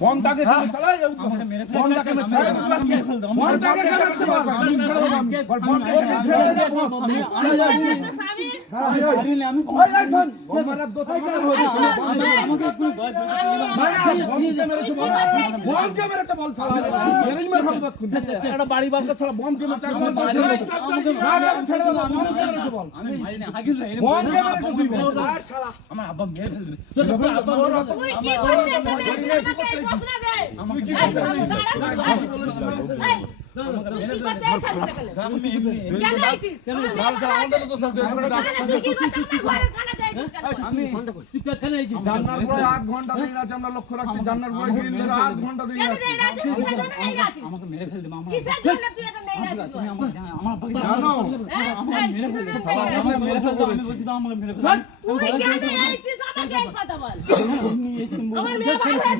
bomb তাকে চালাই bomb তাকে বম তাকে বাড়ি বালকা ছাড়া বম কে মেরেছে আমার আব্বা মেরে ফেলবে আধ ঘন্টা দেরি আছে আমরা লক্ষ্য রাখছি জান্নার পরে গ্রিল ধরে আধ ঘন্টা দেরি আছে আমাকে মেরে ফেলবে আমার